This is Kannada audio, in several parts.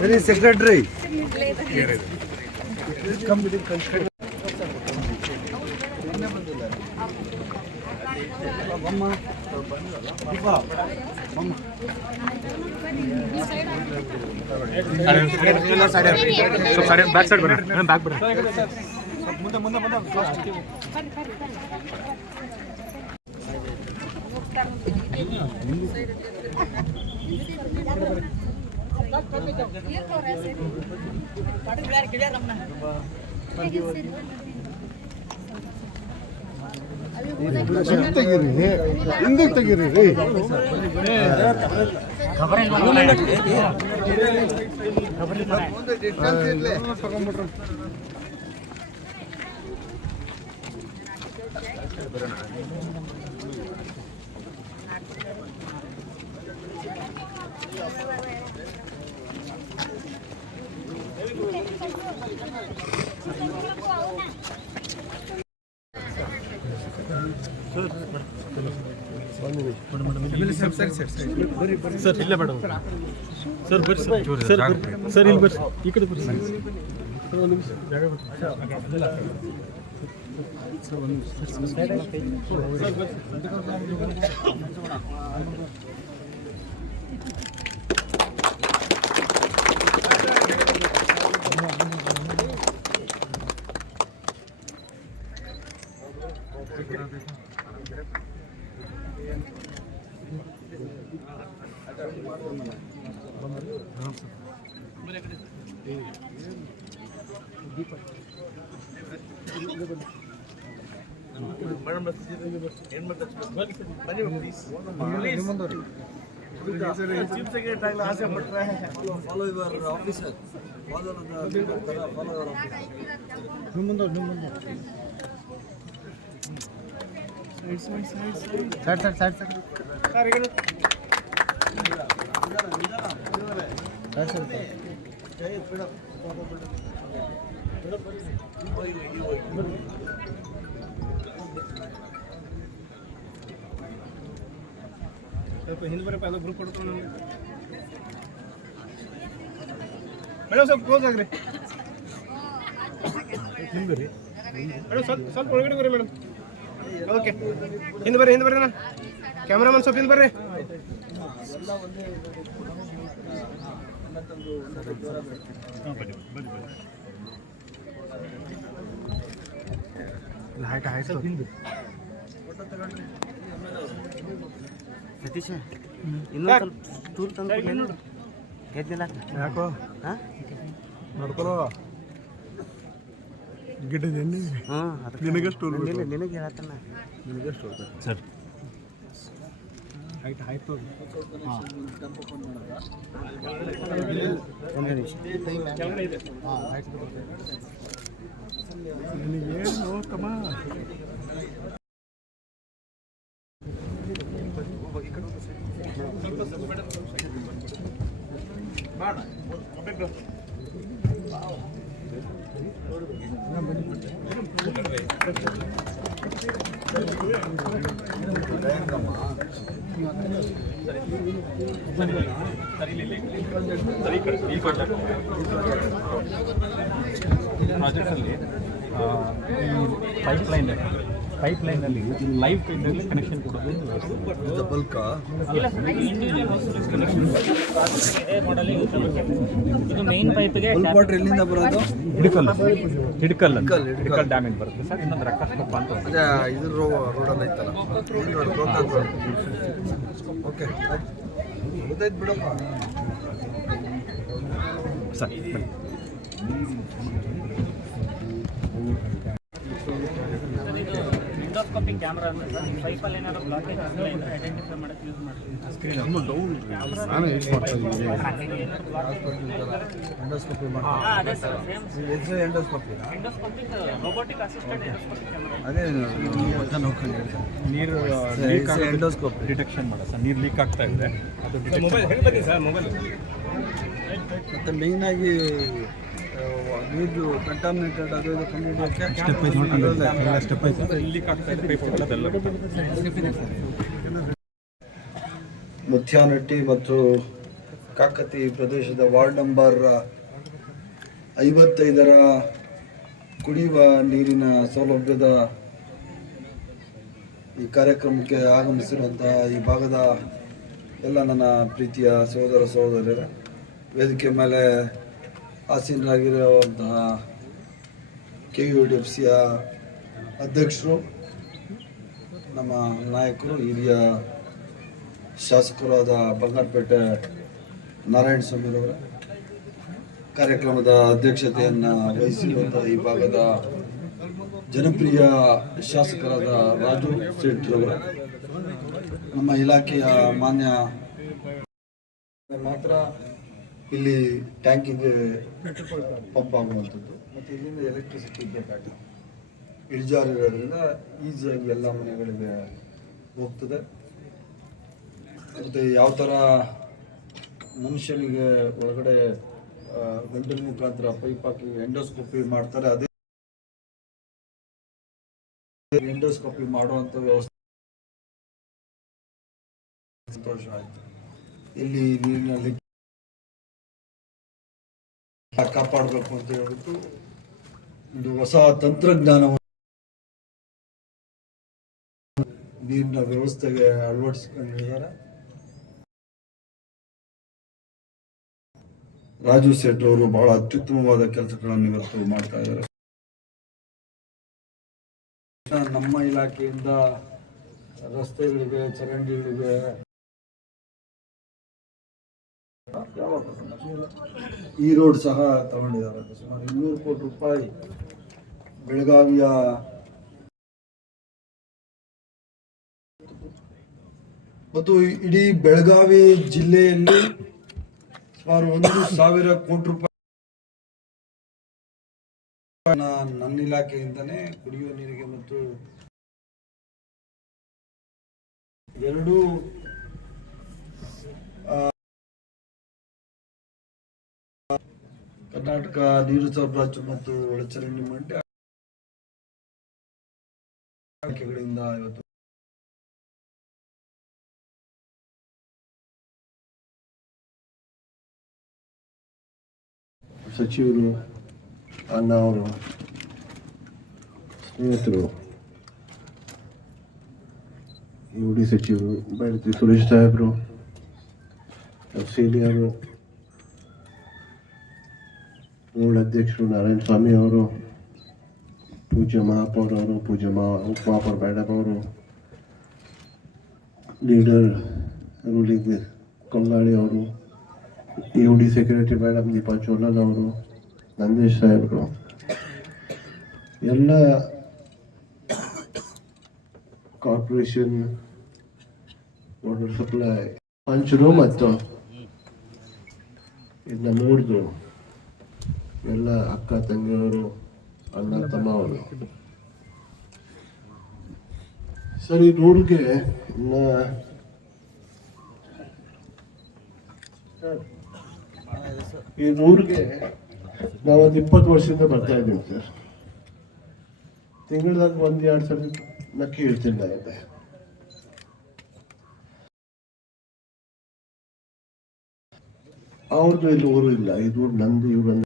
Very secretary. बैक साइड बना बैक बना ಮುಂದೆ ಮುಂದೆ ಮುಂದೆ ಹಿಂದಕ್ಕೆ ತೆಗೀರಿ ತಗೊಂಡ್ಬಿಟ್ರು ಸರ್ ಇಲ್ಲ ಮೇಡಮ್ ಸರ್ ಬರ್ರಿ ಸರ್ ಸರ್ ಇಲ್ಲಿ ಬರ್ರಿ ಈ ಕಡೆ ಬರ್ರಿ ಸರ್ ಒಂದು ನಿಮಿಷ ಜಾಗ Chief Secretary आसे पड़ रहा है. Follow your officer. Follow the follow your officer. Numando. Side. Sir, here. Hindi में पहले ग्रुप फोटो मैडम सब क्लोज आगे हिंदी मैडम सब ಒಳಗಡೆ ಬರಿ ಮೇಡಂ ಓಕೆ ಹಿಂದೆ ಬರ್ರಿ ನಾ ಕ್ಯಾಮೆರಾಮನ್ ಸ್ವಲ್ಪ ಹಿಂದೆ ಬರ್ರಿ ಹೈಟ್ ಸ್ವಲ್ಪ ಹಿಂದೆ ಫೋಟೋ ತಗೊಂಡ್ರಿ ಸತೀಶ ಇನ್ನೊಂದು ಸ್ವಲ್ಪ ಟೂಲ್ ತಂದು ಗೆದ್ದಿಲ್ಲ ಯಾಕೋ ಹಾಂ ನೋಡ್ಕೊಳ್ಳೋ ಗಿಡದ ಎಣ್ಣೆ ಹಾಂ ನಿನಗೆಷ್ಟು ನಿನಗೆ ಹೇಳತ್ತಣ್ಣ ನಿನಗೆಷ್ಟು ಸರ್ ಹೈಟ್ ಹಾಂ ಒಂದೇ ನಿಮಿಷ ಹಾಂ ಹೈಟ್ ನಿನಗೇನು ತಮ್ಮ ಪ್ರಾಜೆಕ್ಟಲ್ಲಿ ಪೈಪ್ಲೈನಲ್ಲಿ ಲೈವ್ ಕೈನಲ್ಲಿ ಕನೆಕ್ಷನ್ ಕೊಡೋದು ಬಲ್ಕ ಇದು ಮೇನ್ ಪೈಪ್ಗೆ ವಾಟರ್ ಎಲ್ಲಿಂದ ಬರೋದು ಹಿಡ್ಕಲ್ ಡ್ಯಾಮಿಂದ ಬರುತ್ತೆ ಸರ್. ಇನ್ನೊಂದು ರಕ್ಕಸ್ಕೊಪ್ಪ ಅಂತ ಇದು ರೋಡಲ್ಲಿ ಐತಲ್ಲ ಓಕೆ ಗೊತ್ತಾಯ್ತು ಬಿಡಪ್ಪ ಸರ್. ಆಟೋಮೆಟಿಕ್ ಕ್ಯಾಮ್ರಾ ಅಂದ್ರೆ ಸರ್ ನಿಮ್ಮ ಪೈಪಲ್ಲಿ ಏನಾದ್ರು ಬ್ಲಾಕೇಜ್ ಆಗಿಲ್ಲ ಅಂದರೆ ಐಡೆಂಟಿಫೈ ಮಾಡೋಕ್ಕೆ ಯೂಸ್ ಮಾಡ್ತೀವಿ. ನಾನೇ ಯೂಸ್ ಮಾಡ್ತಾ ಇದ್ದೀನಿ. ಎಂಡೋಸ್ಕೋಪಿ ಹಾಂ ಮಾಡ್ತಾರೆ. ಅದೇ ಸರ್ ಸೇಮ್ ಹೆಸರು endoscopy. Endoscopic robotic assistant endoscopic camera. ಅದೇ ನೋಡ್ಕೊಂಡು ನೀರು ಎಂಡೋಸ್ಕೋಪಿ ಡಿಟೆಕ್ಷನ್ ಮಾಡ ಸರ್, ನೀರು ಲೀಕ್ ಆಗ್ತಾ ಇದೆ ಅದು ಮೊಬೈಲ್ ಹೇಳಿ ಬನ್ನಿ ಸರ್ ಮೊಬೈಲ್. ಮತ್ತು ಮೇಯ್ನಾಗಿ ನೀರು ಕಂಟಾಮಿನೇಟೆಡ್ ಅದು ಇದು ಕಂಡುಹಿಡಿಯೋಕ್ಕೆ ಸ್ಟೆಪ್ ಐತೆ ಲೀಕ್ ಆಗ್ತಾ ಇದೆ ಪೈಪ್ ಅದೆಲ್ಲ ಮುತ್ಯಾನಟ್ಟಿ ಮತ್ತು ಕಾಕತಿ ಪ್ರದೇಶದ ವಾರ್ಡ್ ನಂಬರ್ 55ರ ಕುಡಿಯುವ ನೀರಿನ ಸೌಲಭ್ಯದ ಈ ಕಾರ್ಯಕ್ರಮಕ್ಕೆ ಆಗಮಿಸಿರುವಂತಹ ಈ ಭಾಗದ ಎಲ್ಲ ನನ್ನ ಪ್ರೀತಿಯ ಸಹೋದರ ಸಹೋದರಿಯರ, ವೇದಿಕೆ ಮೇಲೆ ಆಸೀನರಾಗಿರುವಂತಹ KUDFCಯ ಅಧ್ಯಕ್ಷರು, ನಮ್ಮ ನಾಯಕರು, ಹಿರಿಯ ಶಾಸಕರಾದ ಬಂಗಾರಪೇಟೆ ನಾರಾಯಣ ಸ್ವಾಮಿರವರ, ಕಾರ್ಯಕ್ರಮದ ಅಧ್ಯಕ್ಷತೆಯನ್ನು ವಹಿಸಿರುವಂತಹ ಈ ಭಾಗದ ಜನಪ್ರಿಯ ಶಾಸಕರಾದ ರಾಜು ಶೆಟ್ಟರವರ, ನಮ್ಮ ಇಲಾಖೆಯ ಮಾನ್ಯ ಮಾತ್ರ ಇಲ್ಲಿ ಟ್ಯಾಂಕಿಗೆ ಪಂಪ್ ಆಗುವಂಥದ್ದು ಮತ್ತು ಇಲ್ಲಿಂದ ಎಲೆಕ್ಟ್ರಿಸಿಟಿ ಬೇಕಾಗಿ ಇಳಿಜಾರಿರೋದ್ರಿಂದ ಈಸಿಯಾಗಿ ಎಲ್ಲ ಮನೆಗಳಿಗೆ ಹೋಗ್ತದೆ. ಮತ್ತು ಯಾವ ಥರ ಮನುಷ್ಯನಿಗೆ ಒಳಗಡೆ ಗಂಟಲ ಮುಖಾಂತರ ಪೈಪ್ ಹಾಕಿ ಎಂಡೋಸ್ಕೋಪಿ ಮಾಡ್ತಾರೆ, ಅದೇ ಎಂಡೋಸ್ಕೋಪಿ ಮಾಡುವಂಥ ವ್ಯವಸ್ಥೆ ಸಂತೋಷ ಆಯಿತು. ಇಲ್ಲಿ ನೀರಿನಲ್ಲಿ ಕಾಪಾಡಬೇಕು ಅಂತ ಹೇಳ್ಬಿಟ್ಟು ಒಂದು ಹೊಸ ತಂತ್ರಜ್ಞಾನವನ್ನು ನೀರಿನ ವ್ಯವಸ್ಥೆಗೆ ಅಳವಡಿಸಿಕೊಂಡಿದ್ದಾರೆ. ರಾಜು ಸೇಠ್ ಅವರು ಬಹಳ ಅತ್ಯುತ್ತಮವಾದ ಕೆಲಸಗಳನ್ನು ಇವತ್ತು ಮಾಡ್ತಾ ಇದ್ದಾರೆ. ನಮ್ಮ ಇಲಾಖೆಯಿಂದ ರಸ್ತೆಗಳಿಗೆ, ಚರಂಡಿಗಳಿಗೆ ಈ ರೋಡ್ ಸಹ ತಗೊಂಡಿದ್ದಾರೆ. ಸುಮಾರು 200 ಕೋಟಿ ರೂಪಾಯಿ ಬೆಳಗಾವಿಯ ಮತ್ತು ಇಡೀ ಬೆಳಗಾವಿ ಜಿಲ್ಲೆಯಲ್ಲಿ ಸುಮಾರು 1,000 ಕೋಟಿ ರೂಪಾಯಿ ನನ್ನ ಇಲಾಖೆಯಿಂದನೇ ಕುಡಿಯುವ ನೀರಿಗೆ ಮತ್ತು ಎರಡೂ ಕರ್ನಾಟಕ ನೀರು ಸರಬರಾಜು ಮತ್ತು ಒಳಚರಂಡಿ ಮಂಡಳಿ ಇಲಾಖೆಗಳಿಂದ ಇವತ್ತು ಸಚಿವರು, ಅಣ್ಣ ಅವರು, ಸ್ನೇಹಿತರು, UD ಸಚಿವರು, ಬೈರತಿ ಸುರೇಶ್ ಸಾಹೇಬರು, ಸೀನಿಯರು, ಮೂಲ ಅಧ್ಯಕ್ಷರು ನಾರಾಯಣ ಸ್ವಾಮಿ ಅವರು, ಪೂಜ್ಯ ಮಹಾಪೌರ ಅವರು, ಪೂಜ್ಯ ಉಪಮಹಾಪೌರ ಮೇಡಮ್ ಅವರು, ಲೀಡರ್ ರೂಲಿಂಗ್ ಕೊಂಗಾಳಿ ಅವರು, UD secretary madam Deepa Cholan ಅವರು, ನಂದೇಶ್ ಸಾಹೇಬರು, ಎಲ್ಲ ಕಾರ್ಪೊರೇಷನ್ ವಾಟರ್ ಸಪ್ಲೈ ಪಂಚರು ಮತ್ತು ಇನ್ನು ಮೂರ್ದು ಎಲ್ಲ ಅಕ್ಕ ತಂಗಿಯವರು, ಅಣ್ಣ ತಮ್ಮ ಅವರು. ಸರ್, ಈ ರೋಡ್ಗೆ ನಾವೊಂದು 20 ವರ್ಷದಿಂದ ಬರ್ತಾ ಇದ್ದೀವಿ ಸರ್. ತಿಂಗಳದಾಗ 1-2 ಸಲ ನಕ್ಕಿ ಇರ್ತಿಲ್ಲ ಇದೆ. ಅವ್ರದ್ದು ಇಲ್ಲಿ ಊರು ಇಲ್ಲ, ಇದು ನಂದು, ಇವ್ರು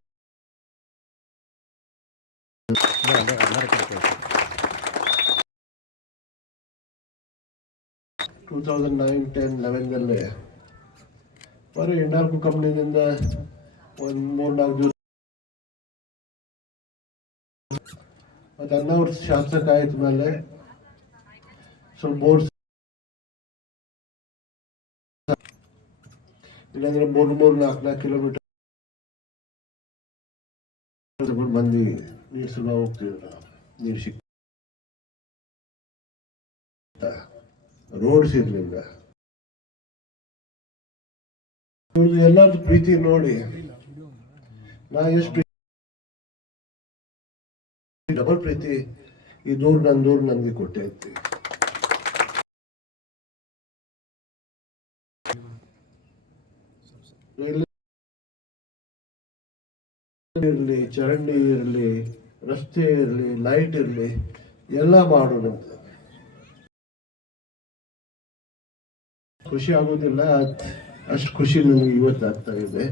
2009-10-11 ಬರೀ ಇಂಡಾಲ್ಕೋ ಕಂಪ್ನಿಯಿಂದ ಒಂದು 3-4 ದಿವಸ ಮತ್ತು ಅಣ್ಣವ್ರ ಶಾಸಕ ಆಯ್ತ ಮೇಲೆ ಸ್ವಲ್ಪ ಬೋರ್, ಇಲ್ಲಾಂದ್ರೆ 3-4 ಕಿಲೋಮೀಟರ್ ಬಂದು ನೀರು ಸುಲಭ ಹೋಗ್ತಿದ್ರು, ನೀರು ಸಿಕ್ತು. ರೋಡ್ಸ್ ಇರಲಿಲ್ಲ. ಇವ್ರದ್ದು ಎಲ್ಲಾದ್ರೂ ಪ್ರೀತಿ ನೋಡಿ ನಾ ಎಷ್ಟು ಡಬಲ್ ಪ್ರೀತಿ ಈ ದೂರ ನನಗೆ ಕೊಟ್ಟೆ ಇರ್ತೀವಿ. ಇರಲಿ, ಚರಂಡಿ ಇರಲಿ, ರಸ್ತೆ ಇರಲಿ, ಲೈಟ್ ಇರಲಿ, ಎಲ್ಲ ಮಾಡೋದಂತ ಖುಷಿ ಆಗೋದಿಲ್ಲ. ಅಷ್ಟು ಖುಷಿ ನನಗೆ ಇವತ್ತು ಆಗ್ತಾ ಇದೆ.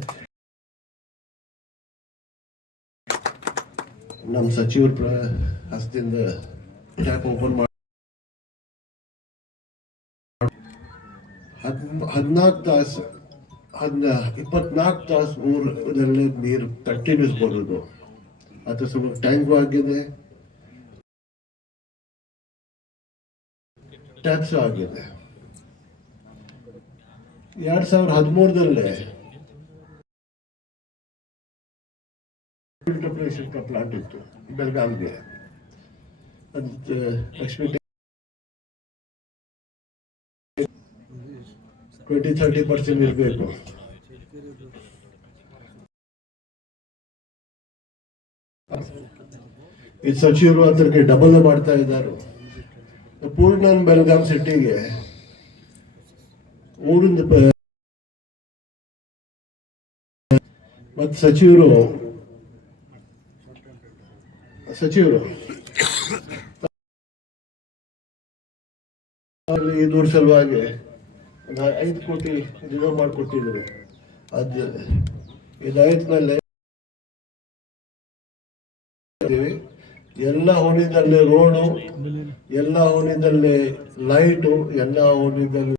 ನಮ್ಮ ಸಚಿವರ ಹಸ್ತದಿಂದ ಟ್ಯಾಪ್ ಓಪನ್ ಮಾಡಿ 24 ತಾಸು ಊರಲ್ಲಿ ನೀರು ಕಂಟಿನ್ಯೂಸ್ ಬರೋದು. ಅದು ಸ್ವಲ್ಪ ಟ್ಯಾಂಕು ಆಗಿದೆ, ಟ್ಯಾಪ್ಸ್ ಆಗಿದೆ. 2013 ಫಿಲ್ಟರ್ ಪ್ಲಾಂಟ್ ಇತ್ತು ಬೆಳಗಾವಿಗೆ. ಅದು ಲಕ್ಷ್ಮೀ 20-30% ಇರಬೇಕು. ಈ ಸಚಿವರು ಅದಕ್ಕೆ ಡಬಲ್ ಮಾಡ್ತಾ ಇದ್ದಾರೆ. ಪೂರ್ಣ ಬೆಳಗಾಂ ಸಿಟಿಗೆ ಊರಿಂದ ಮತ್ತು ಸಚಿವರು ಈ ದೂರ ಸಲುವಾಗಿ 5 ಕೋಟಿ ರಿಸರ್ವ್ ಮಾಡಿಕೊಟ್ಟಿದ್ರು. ಅದು ಇದಾಯ್ತ ಮೇಲೆ ಎಲ್ಲ ಓಣಿದಲ್ಲಿ ರೋಡು, ಎಲ್ಲ ಓಣಿದಲ್ಲಿ ಲೈಟು, ಎಲ್ಲ ಓಣಿದಲ್ಲಿ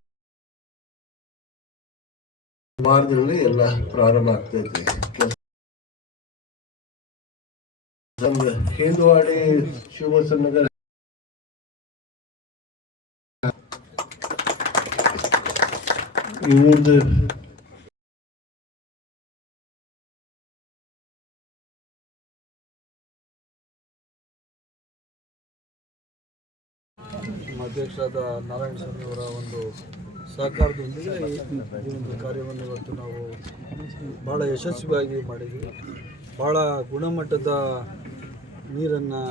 ವಾರದಲ್ಲಿ ಎಲ್ಲ ಪ್ರಾರಂಭ ಆಗ್ತೈತೆ. ಹಿಂದವಾಡಿ, ಶಿವಸನಗರ, ಇವ್ರದ್ದು ಅಧ್ಯಕ್ಷರಾದ ನಾರಾಯಣ ಸ್ವಾಮಿ ಅವರ ಒಂದು ಸಹಕಾರದೊಂದಿಗೆ ಈ ಒಂದು ಕಾರ್ಯವನ್ನು ಇವತ್ತು ನಾವು ಭಾಳ ಯಶಸ್ವಿಯಾಗಿ ಮಾಡಿದ್ದೀವಿ. ಭಾಳ ಗುಣಮಟ್ಟದ ನೀರನ್ನು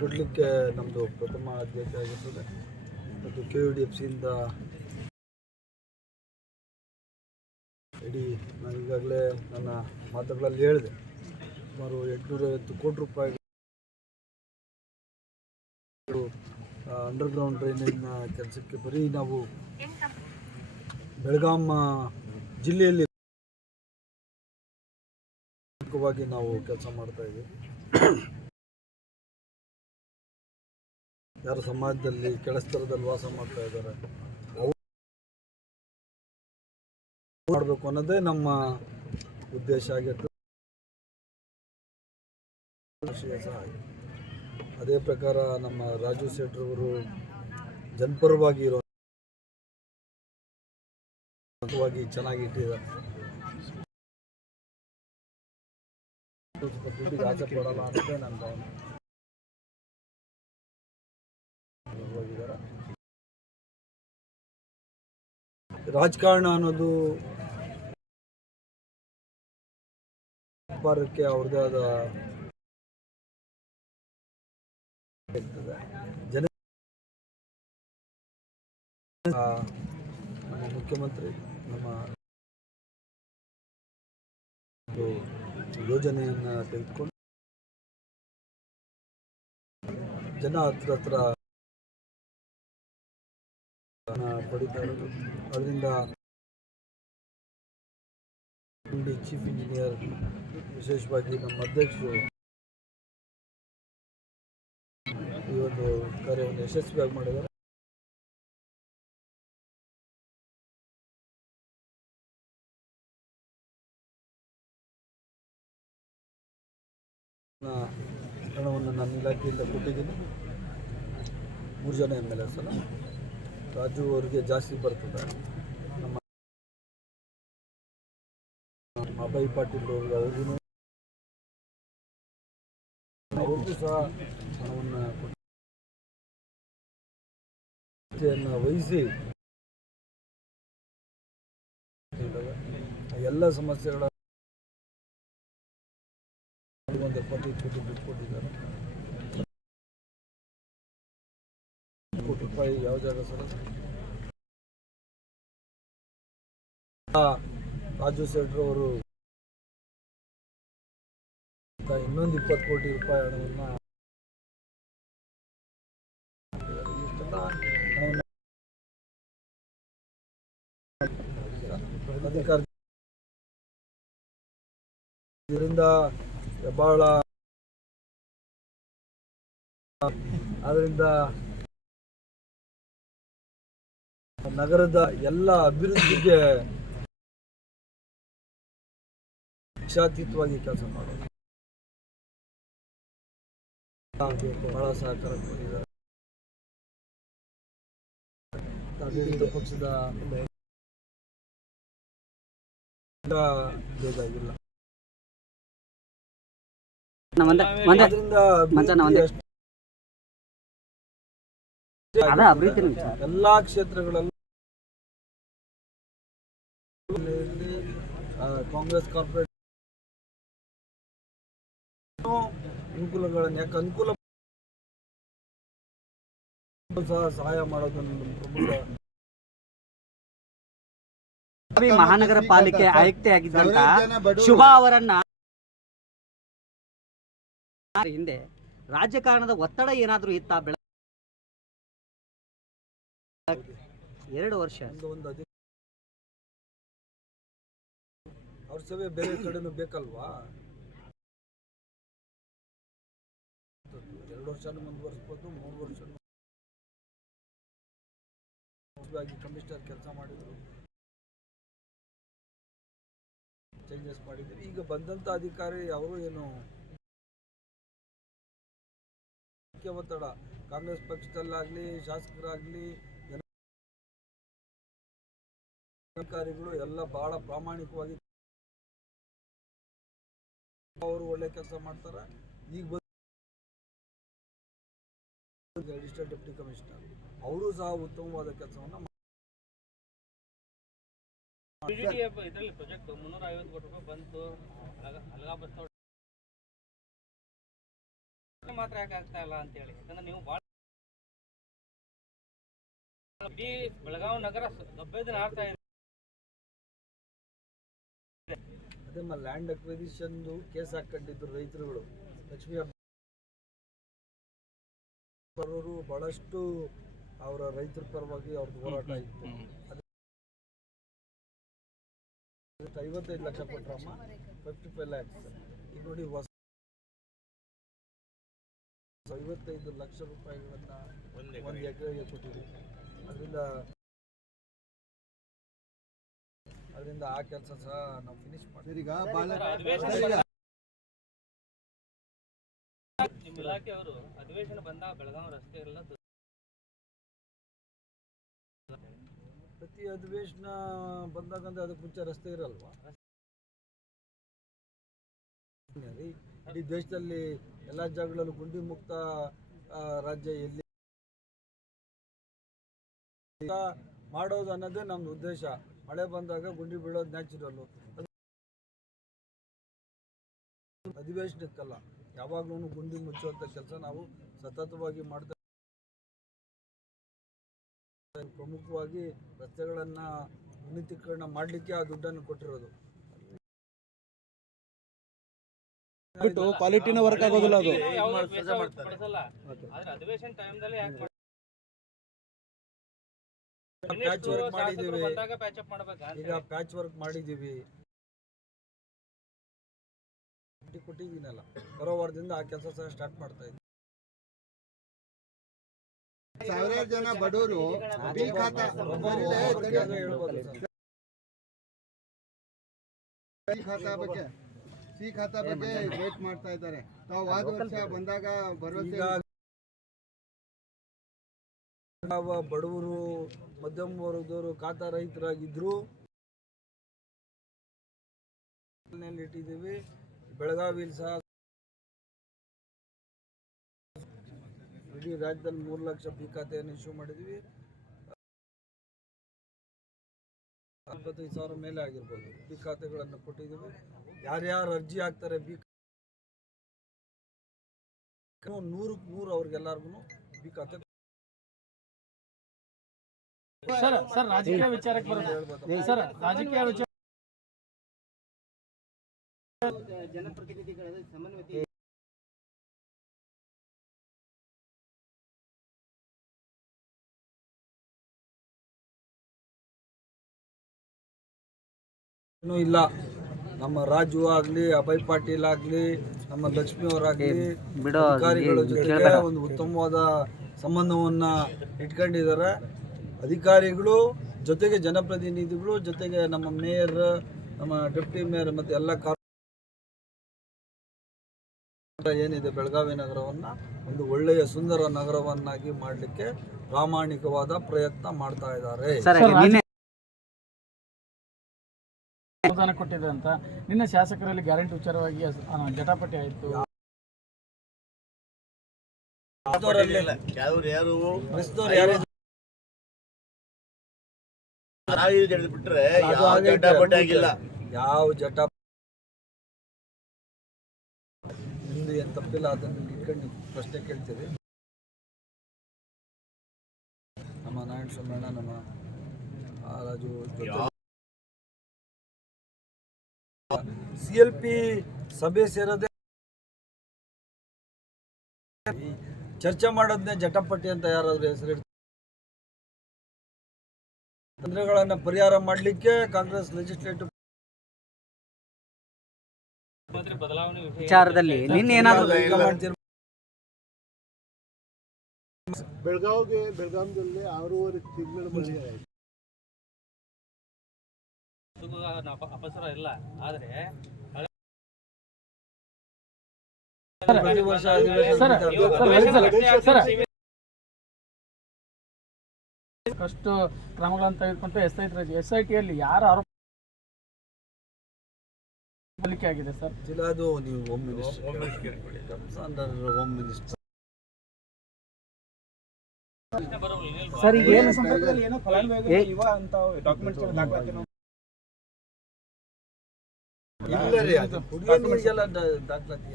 ಕೊಡಲಿಕ್ಕೆ ನಮ್ಮದು ಪ್ರಥಮ ಆದ್ಯತೆ ಆಗಿರ್ತದೆ. ಮತ್ತು KUDFCಯಿಂದ ಇಡೀ ನಾನು ಈಗಾಗಲೇ ನನ್ನ ಮಾತುಗಳಲ್ಲಿ ಹೇಳಿದೆ, ಸುಮಾರು 850 ಕೋಟಿ ರೂಪಾಯಿ ಅಂಡರ್ಗ್ರೌಂಡ್ ಡ್ರೈನೇಜ್ನ ಕೆಲಸಕ್ಕೆ ಬರೀ ನಾವು ಬೆಳಗಾಂ ಜಿಲ್ಲೆಯಲ್ಲಿ ನಾವು ಕೆಲಸ ಮಾಡ್ತಾ ಇದ್ದೀವಿ. ಯಾರು ಸಮಾಜದಲ್ಲಿ ಕೆಳಸ್ತರದಲ್ಲಿ ವಾಸ ಮಾಡ್ತಾ ಇದ್ದಾರೆ ಅವರು ಮಾಡಬೇಕು ಅನ್ನೋದೇ ನಮ್ಮ ಉದ್ದೇಶ ಆಗಿರ್ತದೆ. ಅದೇ ಪ್ರಕಾರ ನಮ್ಮ ರಾಜು ಸೇಠ್ರವರು ಜನಪರವಾಗಿ ಚೆನ್ನಾಗಿ ಇಟ್ಟಿದ್ದಾರೆ. ದುಡ್ಡಿಗೆ ಆಸೆ ಪಡಲ್ಲ ಅನ್ನೋದೇ ನನ್ನ ಭಾವನೆ. ರಾಜಕಾರಣ ಅನ್ನೋದು ವ್ಯಾಪಾರಕ್ಕೆ ಅವ್ರದ್ದೇ ಆದ ಜನ ನಮ್ಮ ಮುಖ್ಯಮಂತ್ರಿ ನಮ್ಮ ಯೋಜನೆಯನ್ನು ತೆಗೆದುಕೊಂಡು ಜನ ಹತ್ರ ಪಡಿತಾ ಇರೋದು. ಅದರಿಂದ ಚೀಫ್ ಇಂಜಿನಿಯರ್ ವಿಶೇಷವಾಗಿ ನಮ್ಮ ಅಧ್ಯಕ್ಷರು ಈ ಒಂದು ಕಾರ್ಯವನ್ನು ಯಶಸ್ವಿಯಾಗಿ ಮಾಡಿದ್ದಾರೆ. ಹಣವನ್ನು ನಾನು ಇಲಾಖೆಯಿಂದ ಕೊಟ್ಟಿದ್ದೀನಿ. 3 ಜನ MLAs ಅಲ್ಲ, ರಾಜು ಅವರಿಗೆ ಜಾಸ್ತಿ ಬರ್ತದೆ. ನಮ್ಮ ಅಭಯ್ ಪಾಟೀಲ್ ಅವ್ರಿಗೂ ಸಹ ಹಣವನ್ನು ಕಾಳಜಿಯನ್ನು ವಹಿಸಿ ಎಲ್ಲ ಸಮಸ್ಯೆಗಳ ಒಂದು 75 ಕೋಟಿ ದುಡ್ಡು ಕೊಟ್ಟಿದ್ದಾರೆ. ಕೋಟಿ ರೂಪಾಯಿ ಯಾವ ಜಾಗ ಸರ್? ರಾಜು ಸೇಠ್ರು ಅವರು ಇನ್ನೊಂದು 20 ಕೋಟಿ ರೂಪಾಯಿ ಹಣವನ್ನು ಅಧಿಕಾರ ಇದರಿಂದ ಬಹಳ ಅದರಿಂದ ನಗರದ ಎಲ್ಲ ಅಭಿವೃದ್ಧಿಗೆ ಪಕ್ಷಾತೀತವಾಗಿ ಕೆಲಸ ಮಾಡೋದು ಬಹಳ ಸಹಕಾರ ಕೊಟ್ಟಿದ್ದಾರೆ. ಆಡಳಿತ ಪಕ್ಷದ ಬೇಕಾಗಿಲ್ಲ. ಎಲ್ಲಾ ಕ್ಷೇತ್ರಗಳಲ್ಲೂ ಕಾಂಗ್ರೆಸ್ ಕಾರ್ಪೊರೇಟ್ ಅನುಕೂಲಗಳನ್ನು ಯಾಕೆ ಅನುಕೂಲ ಸಹ ಸಹಾಯ ಮಾಡೋದನ್ನು ಪ್ರಮುಖ ಮಹಾನಗರ ಪಾಲಿಕೆ ಆಯುಕ್ತೆಯಾಗಿದ್ದಂತ ಶುಭಾ ಅವರನ್ನ ಹಿಂದೆ ರಾಜಕಾರಣದ ಒತ್ತಡ ಏನಾದ್ರೂ ಇತ್ತ? 2 ವರ್ಷ ಒಂದು ಅವ್ರ ಸೇವೆ ಬೇರೆ ಕಡೆನೂ ಬೇಕಲ್ವಾ? 2 ವರ್ಷನೂ ಮುಂದುವರಿಸ್ಬೋದು, 3 ವರ್ಷ ಕಮಿಷನರ್ ಕೆಲಸ ಮಾಡಿದ್ರು, ಚೇಂಜಸ್ ಮಾಡಿದ್ರು. ಈಗ ಬಂದಂತ ಅಧಿಕಾರಿ ಅವರು ಏನು ಮುಖ್ಯ ಒತ್ತಡ ಕಾಂಗ್ರೆಸ್ ಪಕ್ಷದಲ್ಲಾಗಲಿ ಶಾಸಕರಾಗಲಿ ಅಧಿಕಾರಿಗಳು ಎಲ್ಲ ಬಹಳ ಪ್ರಾಮಾಣಿಕವಾಗಿ ಅವರು ಒಳ್ಳೆ ಕೆಲಸ ಮಾಡ್ತಾರೆ. ಈಗ ಅಡಿಷನಲ್ ಡೆಪ್ಯೂಟಿ ಕಮಿಷನರ್ ಅವರು ಸಹ ಉತ್ತಮವಾದ ಕೆಲಸವನ್ನು ಇದರಲ್ಲಿ ಪ್ರಾಜೆಕ್ಟ್ 350 ಕೋಟಿ ರೂಪಾಯಿ ಬಂತು. ಮಾತ್ರ ಯಾಕೆ ಆಗ್ತಾ ಇಲ್ಲ ಅಂತ ಹೇಳಿ, ಯಾಕಂದ್ರೆ ನೀವು ಭಾಳ ಇಡೀ ಬೆಳಗಾವಿ ನಗರ ಗಬ್ಬೆದನ್ನ ಆಡ್ತಾ ಇದೆ. ಅದೇ ಲ್ಯಾಂಡ್ ಅಕ್ವಿಸಿಷನ್ ಕೇಸ್ ಹಾಕೊಂಡಿದ್ರು ರೈತರುಗಳು. ಲಕ್ಷ್ಮೀ ಬರೋರು ಬಹಳಷ್ಟು ಅವರ ರೈತರ ಪರವಾಗಿ ಅವ್ರದ್ದು ಹೋರಾಟ ಇತ್ತು. 55 ಲಕ್ಷ ಕೊಟ್ಟರಮ್ಮ, 55 ಲ್ಯಾಕ್ಸ್. ಈಗ ನೋಡಿ 55 ಲಕ್ಷ ರೂಪಾಯಿಗಳನ್ನ ಒಂದು ಎಕರೆಗೆ ಕೊಟ್ಟಿದ್ದೀವಿ. ಅದರಿಂದ ಆ ಕೆಲಸ ಸಹ ನಾವು ಫಿನಿಶ್ ಮಾಡ್ತೀವಿ. ಈಗ ನಿಮ್ಮ ಇಲಾಖೆಯವರು ಅಧಿವೇಶನ ಬಂದಾಗ ಬೆಳಗಾವಿ ರಸ್ತೆ ಎಲ್ಲ ಪ್ರತಿ ಅಧಿವೇಶನ ಬಂದಾಗಂದ್ರೆ ಅದಕ್ಕೆ ಮುಂಚೆ ರಸ್ತೆ ಇರಲ್ವಾ? ಇಡೀ ದೇಶದಲ್ಲಿ ಎಲ್ಲ ಜಾಗಗಳಲ್ಲೂ ಗುಂಡಿ ಮುಕ್ತ ರಾಜ್ಯ ಎಲ್ಲಿ ಮಾಡೋದು ಅನ್ನೋದೇ ನಮ್ಮ ಉದ್ದೇಶ. ಮಳೆ ಬಂದಾಗ ಗುಂಡಿ ಬೀಳೋದು ನ್ಯಾಚುರಲ್ಲು, ಅಧಿವೇಶನಕ್ಕಲ್ಲ. ಯಾವಾಗಲೂ ಗುಂಡಿ ಮುಚ್ಚುವಂಥ ಕೆಲಸ ನಾವು ಸತತವಾಗಿ ಮಾಡ್ತಾ ಪ್ರಮುಖವಾಗಿ ರಸ್ತೆಗಳನ್ನು ಉನ್ನತೀಕರಣ ಮಾಡಲಿಕ್ಕೆ ಆ ದುಡ್ಡನ್ನು ಕೊಟ್ಟಿರೋದು. ಕ್ವಾಲಿಟಿನ ವರ್ಕ್ ಆಗೋದಿಲ್ಲ ಅದು. ಪ್ಯಾಚ್ ವರ್ಕ್ ಮಾಡಿದ್ದೀವಿ, ಈಗ ಪ್ಯಾಚ್ ವರ್ಕ್ ಮಾಡಿದ್ದೀವಿ, ಕೊಟ್ಟಿದ್ದೀನಲ್ಲ. ಬರೋ ವಾರದಿಂದ ಆ ಕೆಲಸ ಸಹ ಸ್ಟಾರ್ಟ್ ಮಾಡ್ತಾ ಇದ್ದೀವಿ. ಸಾವಿರಾರು ಜನ ಬಡವರು ಸಿ ಖಾತಾ ಬಗ್ಗೆ ವೇಟ್ ಮಾಡ್ತಾ ಇದ್ದಾರೆ. ತಾವು ಹೋದ ವರ್ಷ ಬಂದಾಗ ಭರವಸೆ ಬಡವರು ಮಧ್ಯಮ ವರ್ಗದವರು ಖಾತಾ ರಹಿತರಾಗಿದ್ರು ಇಟ್ಟಿದ್ದೀವಿ. ಬೆಳಗಾವಿಯಲ್ಲಿ ಸಹ ಇಡೀ ರಾಜ್ಯದಲ್ಲಿ 3 ಲಕ್ಷ ಬಿ ಖಾತೆಯನ್ನು ಇಶ್ಯೂ ಮಾಡಿದ್ದೀವಿ. 25,000 ಮೇಲೆ ಆಗಿರ್ಬೋದು. ಬಿ ಖಾತೆಗಳನ್ನು ಕೊಟ್ಟಿದ್ದೀವಿ. ಯಾರ್ಯಾರು ಅರ್ಜಿ ಹಾಕ್ತಾರೆ ಬಿ 100ಕ್ಕೆ 100 ಅವ್ರಿಗೆಲ್ಲರಿಗೂ ಬಿ ಖಾತೆ. ಸರ್ ರಾಜಕೀಯ ವಿಚಾರಕ್ಕೆ ಬರೋದು ಸರ್, ರಾಜಕೀಯ ವಿಚಾರ ಜನಪ್ರತಿನಿಧಿಗಳ ಸಮನ್ವಯ ಇನ್ನೂ ಇಲ್ಲ. ನಮ್ಮ ರಾಜು ಆಗಲಿ, ಅಭಯ್ ಪಾಟೀಲ್ ಆಗಲಿ, ನಮ್ಮ ಲಕ್ಷ್ಮಿ ಅವರಾಗಲಿ ಅಧಿಕಾರಿಗಳ ಜೊತೆಗೆ ಒಂದು ಉತ್ತಮವಾದ ಸಂಬಂಧವನ್ನು ಇಟ್ಕೊಂಡಿದ್ದಾರೆ. ಅಧಿಕಾರಿಗಳು ಜೊತೆಗೆ ಜನಪ್ರತಿನಿಧಿಗಳು ಜೊತೆಗೆ ನಮ್ಮ ಮೇಯರ್, ನಮ್ಮ ಡೆಪ್ಟಿ ಮೇಯರ್ ಮತ್ತು ಎಲ್ಲ ಏನಿದೆ ಬೆಳಗಾವಿ ನಗರವನ್ನು ಒಂದು ಒಳ್ಳೆಯ ಸುಂದರ ನಗರವನ್ನಾಗಿ ಮಾಡಲಿಕ್ಕೆ ಪ್ರಾಮಾಣಿಕವಾದ ಪ್ರಯತ್ನ ಮಾಡ್ತಾ ಇದ್ದಾರೆ. ಅನುದಾನ ಕೊಟ್ಟಿದೆ ಅಂತ ನಿನ್ನೆ ಶಾಸಕರಲ್ಲಿ ಗ್ಯಾರಂಟಿ ವಿಚಾರವಾಗಿ ಜಟಾಪಟಿ ಆಯಿತು. ಯಾವ ಜಟ ನಿಮ್ದು ಏನು ತಪ್ಪಿಲ್ಲ, ಅದನ್ನು ಇಟ್ಕೊಂಡು ಪ್ರಶ್ನೆ ಕೇಳ್ತೀರಿ. ನಮ್ಮ ನಾರಾಯಣ ಸ್ವಾಮಣ್ಣ, ನಮ್ಮ ರಾಜು CLP ಸಭೆ ಸೇರೋದೇ ಚರ್ಚೆ ಮಾಡೋದನ್ನೇ ಜಟಪಟ್ಟಿ ಅಂತ ಯಾರಾದ್ರೂ ಹೆಸರು ತೊಂದರೆಗಳನ್ನು ಪರಿಹಾರ ಮಾಡಲಿಕ್ಕೆ ಕಾಂಗ್ರೆಸ್ ಲೆಜಿಸ್ಲೇಟಿವ್ ವಿಚಾರದಲ್ಲಿ ನಿನ್ನೆ ಏನಾದರೂ ಬೆಳಗಾವಿಯಲ್ಲಿ 6.5 ತಿಂಗಳ ಮಳೆ ಆಯಿತು. ಅಪಸರ ಇಲ್ಲ, ಆದರೆ ಅಷ್ಟು ಕ್ರಮಗಳನ್ನು ತೆಗೆದುಕೊಂಡು SIT-ಯಲ್ಲಿ ಯಾರ ಆರೋಪ ಆಗಿದೆ ಸರ್? ಅದು ನೀವು home minister home minister sir ಏನು ಇಲ್ಲ ರೀ, ಅದು ಕುಡಿಯೋ ನೀರಿಗೆಲ್ಲ ದಾಖಲಾತಿ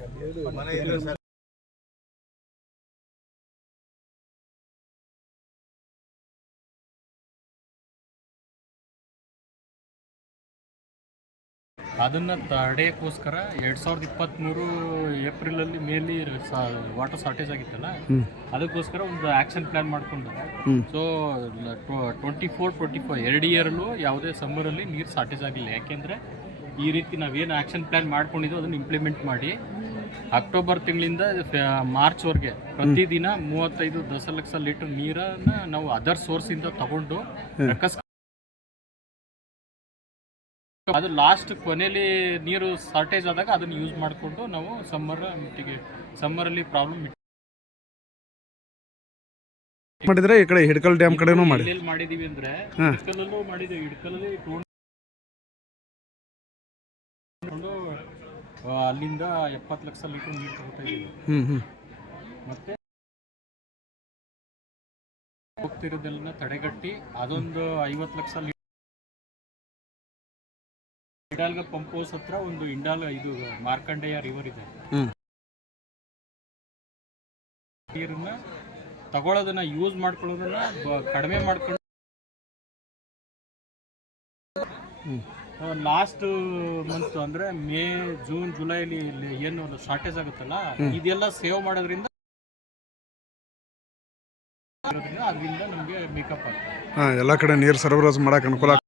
ಅದನ್ನು ತಡೆಯೋಕ್ಕೋಸ್ಕರ 2023 ಏಪ್ರಿಲಲ್ಲಿ ಮೇಲಿ ವಾಟರ್ ಶಾರ್ಟೇಜ್ ಆಗಿತ್ತಲ್ಲ, ಅದಕ್ಕೋಸ್ಕರ ಒಂದು ಆ್ಯಕ್ಷನ್ ಪ್ಲ್ಯಾನ್ ಮಾಡ್ಕೊಂಡಾರೆ. ಸೊ 24-25 2 ಇಯರಲ್ಲೂ ಯಾವುದೇ ಸಮ್ಮರಲ್ಲಿ ನೀರು ಶಾರ್ಟೇಜ್ ಆಗಿಲ್ಲ. ಯಾಕೆಂದರೆ ಈ ರೀತಿ ನಾವೇನು ಆ್ಯಕ್ಷನ್ ಪ್ಲ್ಯಾನ್ ಮಾಡ್ಕೊಂಡಿದ್ದೋ ಅದನ್ನು ಇಂಪ್ಲಿಮೆಂಟ್ ಮಾಡಿ ಅಕ್ಟೋಬರ್ ತಿಂಗಳಿಂದ ಮಾರ್ಚ್ವರೆಗೆ ಪ್ರತಿದಿನ 35 ದಶಲಕ್ಷ ಲೀಟರ್ ನೀರನ್ನು ನಾವು ಅದರ್ ಸೋರ್ಸಿಂದ ತಗೊಂಡು ಅದು ಲಾಸ್ಟ್ ಕೊನೆಯಲ್ಲಿ ನೀರು ಶಾರ್ಟೇಜ್ ಆದಾಗ ಅದನ್ನು ಯೂಸ್ ಮಾಡಿಕೊಂಡು ನಾವು ಸಮ್ಮರಲ್ಲಿ ಪ್ರಾಬ್ಲಮ್ ಮಾಡಿದ್ರೆ ಈ ಕಡೆ ಹಿಡ್ಕಲ್ ಡ್ಯಾಮ್ ಕಡೆನೂ ಮಾಡಿದೀವಿ ಅಂದ್ರೆ ಹಿಡ್ಕಲಲ್ಲೂ ಮಾಡಿದ್ದೀವಿ. ಹಿಡ್ಕಲಲ್ಲಿ ಅಲ್ಲಿಂದ 70 ಲಕ್ಷ ಲೀಟರ್ ನೀರು ತಗೋತಾ ಇದ್ದೀವಿ. ಮತ್ತೆ ಹೋಗ್ತಿರೋದೆಲ್ಲ ತಡೆಗಟ್ಟಿ ಅದೊಂದು 50 ಲಕ್ಷ ಲೀಟರ್ ಇಂಡಾಲ್ಗ ಪಂಪ್ ಹೌಸ್ ಹತ್ರ ಒಂದು ಇದು ಮಾರ್ಕಂಡೇಯ ರಿವರ್ ಇದೆ. ನೀರನ್ನ ತಗೊಳ್ಳೋದನ್ನ ಯೂಸ್ ಮಾಡ್ಕೊಳ್ಳೋದನ್ನ ಕಡಿಮೆ ಮಾಡ್ಕೊಂಡು ಲಾಸ್ಟ್ ಮಂತ್ ಅಂದ್ರೆ ಮೇ, ಜೂನ್, ಜುಲೈಲಿ ಏನು ಶಾರ್ಟೇಜ್ ಆಗುತ್ತಲ್ಲ, ಇದೆಲ್ಲ ಸೇವ್ ಮಾಡೋದ್ರಿಂದ ಅದರಿಂದ ನಮಗೆ ಮೇಕಪ್ ಆಗುತ್ತೆ. ಎಲ್ಲ ಕಡೆ ನೀರು ಸರಬರಾಜು ಮಾಡಕ್ಕೆ ಅನುಕೂಲ